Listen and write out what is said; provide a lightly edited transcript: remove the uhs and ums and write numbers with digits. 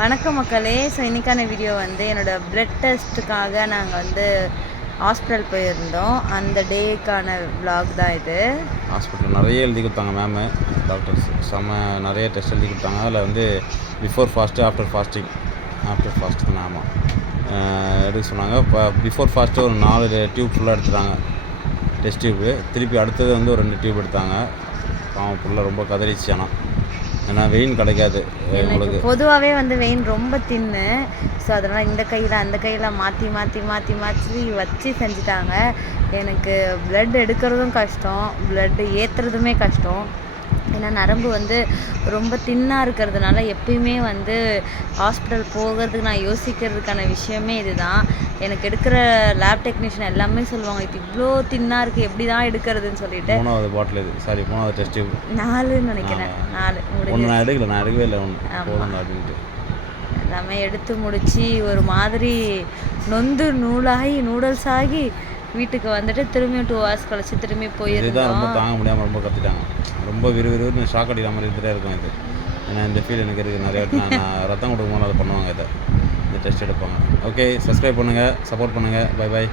வணக்கம் மக்களே. ஸோ இன்றைக்கான வீடியோ வந்து என்னோடய பிளட் டெஸ்ட்டுக்காக நாங்கள் வந்து ஹாஸ்பிட்டல் போயிருந்தோம். அந்த டேக்கான விலாக் தான் இது. ஹாஸ்பிட்டல் நிறைய எழுதி கொடுத்தாங்க மேமு, டாக்டர்ஸ் நிறைய டெஸ்ட் எழுதி கொடுத்தாங்க. அதில் வந்து பிஃபோர் ஃபாஸ்ட்டு ஆஃப்டர் ஃபாஸ்ட் தான். ஆமாம், எடுக்க சொன்னாங்க. இப்போ பிஃபோர் ஃபாஸ்ட்டு ஒரு 4 டியூப் ஃபுல்லாக எடுத்துட்டாங்க, டெஸ்ட் டியூப்பு. திருப்பி அடுத்தது வந்து ஒரு 2 டியூப் எடுத்தாங்க. பாவம் ஃபுல்லாக ரொம்ப கதறிச்சு. ஆனால் ஏன்னா வெயின் கிடைக்காது எனக்கு பொதுவாகவே வந்து வெயின் ரொம்ப தின்னு. ஸோ அதனால் இந்த கையில் அந்த கையில் மாற்றி வச்சு செஞ்சுட்டாங்க. எனக்கு பிளட் எடுக்கிறதும் கஷ்டம், பிளட்டு ஏற்றுறதுமே கஷ்டம். ஏன்னா நரம்பு வந்து ரொம்ப தின்னாக இருக்கிறதுனால எப்பயுமே வந்து ஹாஸ்பிட்டல் போகிறதுக்கு நான் யோசிக்கிறதுக்கான விஷயமே இதுதான். எனக்கு எடுக்கிற லேப் டெக்னீஷியன் எல்லாமே சொல்லுவாங்க, இது இவ்வளோ தின்னாக இருக்குது, எப்படி தான் எடுக்கிறதுன்னு சொல்லிட்டு. 3வது பாட்டில் இது, சாரி 3வது டெஸ்ட் டியூப். 4ன்னு நினைக்கிறேன். 4 நான் எடுக்கவே இல்லை. அப்படின்ட்டு எல்லாமே எடுத்து முடித்து ஒரு மாதிரி நொந்து நூடுல்ஸ் ஆகி வீட்டுக்கு வந்துட்டு திரும்பியும் 2 hours கழிச்சு திரும்பி போயிருந்தோம். ரொம்ப தாங்க முடியாமல் ரொம்ப கற்றுட்டாங்க. ரொம்ப விறுவிறுன்னு ஷாக் அடிக்கிற மாதிரி இருந்துகிட்டே இருக்கும் இது. ஏன்னா இந்த ஃபீல் எனக்கு இருக்குது. நிறைய நான் ரத்தம் கொடுக்கும்போது அதை பண்ணுவாங்க, இந்த டெஸ்ட் எடுப்பாங்க. ஓகே, சப்ஸ்கிரைப் பண்ணுங்கள், சப்போர்ட் பண்ணுங்கள். பை.